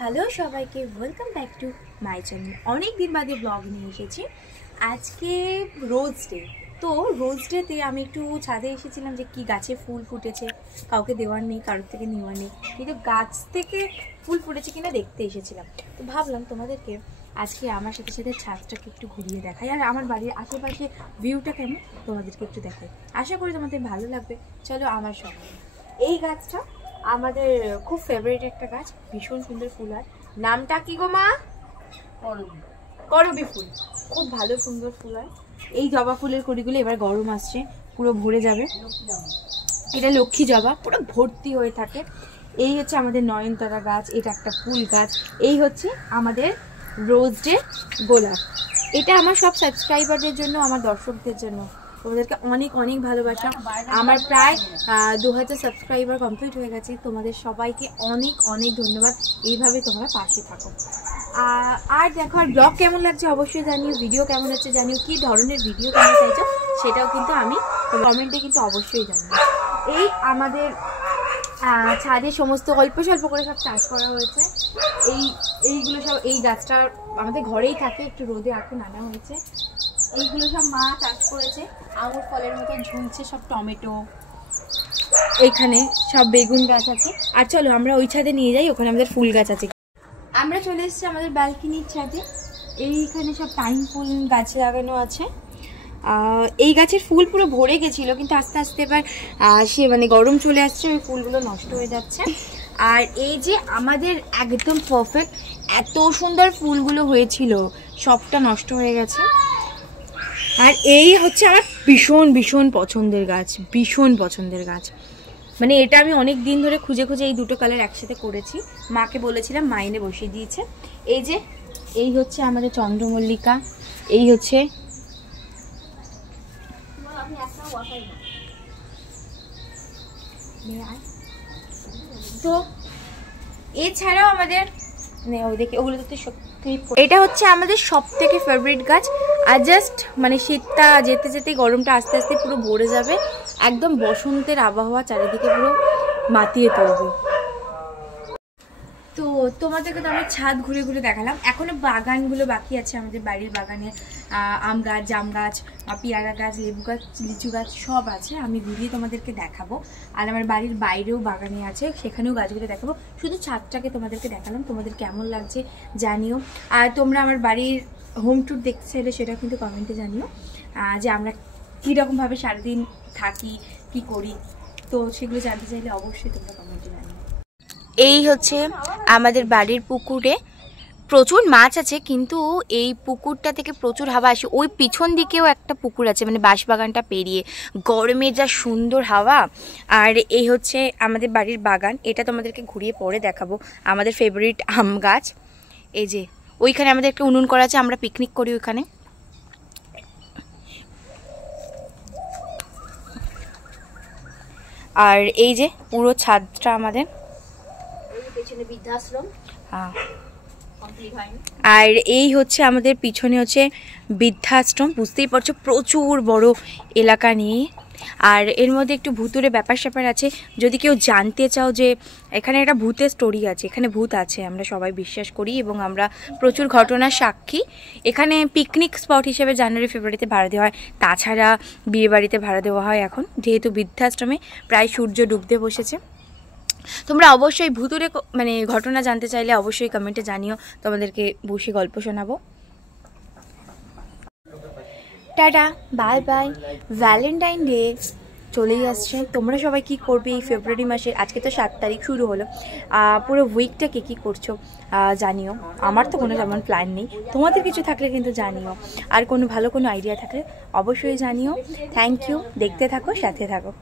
Hello সবাইকে, welcome back to my channel. অনেক দিন বাদে ব্লগ নিয়ে এসেছি। আজকে রোজ ডে। তো রোজ ডেতে আমি একটু ছাদে এসেছিলাম যে কি গাছে ফুল ফুটেছে, কাউকে দেওয়ার নেই, কারোর থেকে নেওয়ার নেই, কিন্তু গাছ থেকে ফুল ফুটেছে কিনা দেখতে এসেছিলাম। তো ভাবলাম তোমাদেরকে আজকে আমার সাথে সাথে ছাদটাকে একটু ঘুরিয়ে দেখাই, আর আমার বাড়ির আশেপাশে ভিউটা কেমন তোমাদেরকে একটু দেখাই। আশা করি তোমাদের ভালো লাগবে। চলো আমার সঙ্গে। এই গাছটা আমাদের খুব ফেভারিট একটা গাছ, ভীষণ সুন্দর ফুল হয়। নামটা কি গো মা? করবী ফুল। খুব ভালো সুন্দর ফুল হয়। এই জবা ফুলের কড়িগুলো এবার গরম আসছে, পুরো ভরে যাবে। এটা লক্ষ্মী জবা, পুরো ভর্তি হয়ে থাকে। এই হচ্ছে আমাদের নয়নতারা গাছ, এটা একটা ফুল গাছ। এই হচ্ছে আমাদের রোজ ডে গোলাপ। এটা আমার সব সাবস্ক্রাইবারদের জন্য, আমার দর্শকদের জন্য। তোমাদেরকে অনেক অনেক ভালোবাসা। আমার প্রায় 2000 সাবস্ক্রাইবার কমপ্লিট হয়ে গেছে। তোমাদের সবাইকে অনেক অনেক ধন্যবাদ। এইভাবে তোমরা পাশে থাকো। আর দেখো, আর ব্লগ কেমন লাগছে অবশ্যই জানিও, ভিডিও কেমন হচ্ছে জানিও, কী ধরনের ভিডিও তোমরা চাইছো সেটাও কিন্তু আমি কমেন্টে কিন্তু অবশ্যই জানিও। এই আমাদের ছাদে সমস্ত অল্প স্বল্প করে সব চাষ করা হয়েছে। এইগুলো সব, এই গাছটা আমাদের ঘরেই থাকে, একটু রোদে এখন আনা হয়েছে। এইগুলো সব মা চাষ করেছে, আঙুর ফলের মতো ঝুলছে, সব টমেটো। এইখানে সব বেগুন গাছ আছে। আর চলো আমরা ওই ছাদে নিয়ে যাই, ওখানে আমাদের ফুল গাছ আছে। আমরা চলে এসেছি আমাদের ব্যালকনির ছাদে। এইখানে সব টাইম ফুল গাছ লাগানো আছে। এই গাছের ফুল পুরো ভরে গেছিলো, কিন্তু আস্তে আস্তে এবার সে গরম চলে আসছে, ওই ফুলগুলো নষ্ট হয়ে যাচ্ছে। আর এই যে আমাদের একদম পারফেক্ট এত সুন্দর ফুলগুলো হয়েছিল, সবটা নষ্ট হয়ে গেছে। আর এই হচ্ছে আমার ভীষণ ভীষণ পছন্দের গাছ, ভীষণ পছন্দের গাছ। এটা আমি অনেক দিন ধরে খুঁজে খুঁজে এই দুটো কালার একসাথে করেছি। মাকে বলেছিলাম, মা এনে বসিয়ে দিয়েছে। এই হচ্ছে আমাদের চন্দ্রমল্লিকা। এই হচ্ছে তো এছাড়াও আমাদের এটা হচ্ছে আমাদের সব থেকে ফেভারিট গাছ। আর জাস্ট শীতটা যেতে যেতে গরমটা আস্তে আস্তে পুরো ভরে যাবে, একদম বসন্তের আবহাওয়া চারিদিকে পুরো মাতিয়ে তুলবে। তো তোমাদেরকে তো আমরা ছাদ ঘুরে ঘুরে দেখালাম। এখনো বাগানগুলো বাকি আছে আমাদের বাড়ির বাগানে। আম গাছ, জাম গাছ, পেয়ারা গাছ, লেবু গাছ, লিচু গাছ সব আছে। আমি ঘুরিয়ে তোমাদেরকে দেখাবো। আর আমার বাড়ির বাইরেও বাগানে আছে, সেখানেও গাছগুলো দেখাবো। শুধু ছাদটাকে তোমাদেরকে দেখালাম। তোমাদের কেমন লাগছে জানিও। আর তোমরা আমার বাড়ির হোম ট্যুর দেখতে চাইলে সেটা কিন্তু কমেন্টে জানিও, যে আমরা কীরকমভাবে সারাদিন থাকি, কি করি। তো সেগুলো জানতে চাইলে অবশ্যই তোমরা কমেন্টে জানিও। এই হচ্ছে আমাদের বাড়ির পুকুরে প্রচুর মাছ আছে, কিন্তু এই পুকুরটা থেকে প্রচুর হাওয়া আসে। ওই পিছন দিকেও একটা পুকুর আছে, বাঁশবাগানটা পেরিয়ে। গরমে যা সুন্দর হাওয়া। আর এই হচ্ছে আমাদের বাড়ির বাগান, এটা তোমাদেরকে ঘুরিয়ে পরে দেখাবো। আমাদের ফেভারিট আম গাছ। এই যে ওইখানে আমাদের একটা উনুন করা আছে, আমরা পিকনিক করি ওইখানে। আর এই যে পুরো ছাদটা আমাদের। আর এই হচ্ছে আমাদের পিছনে হচ্ছে বৃদ্ধাশ্রম। বুঝতেই পারছো প্রচুর বড় এলাকা নিয়ে। আর এর মধ্যে একটু ভূতুরে ব্যাপার স্যাপার আছে। যদি কেউ জানতে চাও যে এখানে একটা ভূতের স্টোরি আছে, এখানে ভূত আছে, আমরা সবাই বিশ্বাস করি এবং আমরা প্রচুর ঘটনার সাক্ষী। এখানে পিকনিক স্পট হিসেবে জানুয়ারি ফেব্রুয়ারিতে ভাড়া দেওয়া হয়। তাছাড়া বিয়ে বাড়িতে ভাড়া দেওয়া হয় এখন, যেহেতু বৃদ্ধাশ্রমে প্রায় সূর্য ডুবতে বসেছে। তোমরা অবশ্যই ভূতুরে ঘটনা জানতে চাইলে অবশ্যই কমেন্টে জানিও, তোমাদেরকে বসে গল্প শোনাবো। Tata, bye bye. Valentine day চলেই আসছে। তোমরা সবাই কি করবে এই ফেব্রুয়ারি মাসের? আজকে তো 7 তারিখ শুরু হলো। পুরো উইকটা কী করছো জানিও। আমার তো কোনো তেমন প্ল্যান নেই, তোমাদের কিছু থাকলে কিন্তু জানিও। আর কোনো ভালো কোনো আইডিয়া থাকলে অবশ্যই জানিও। থ্যাংক ইউ, দেখতে থাকো, সাথে থাকো।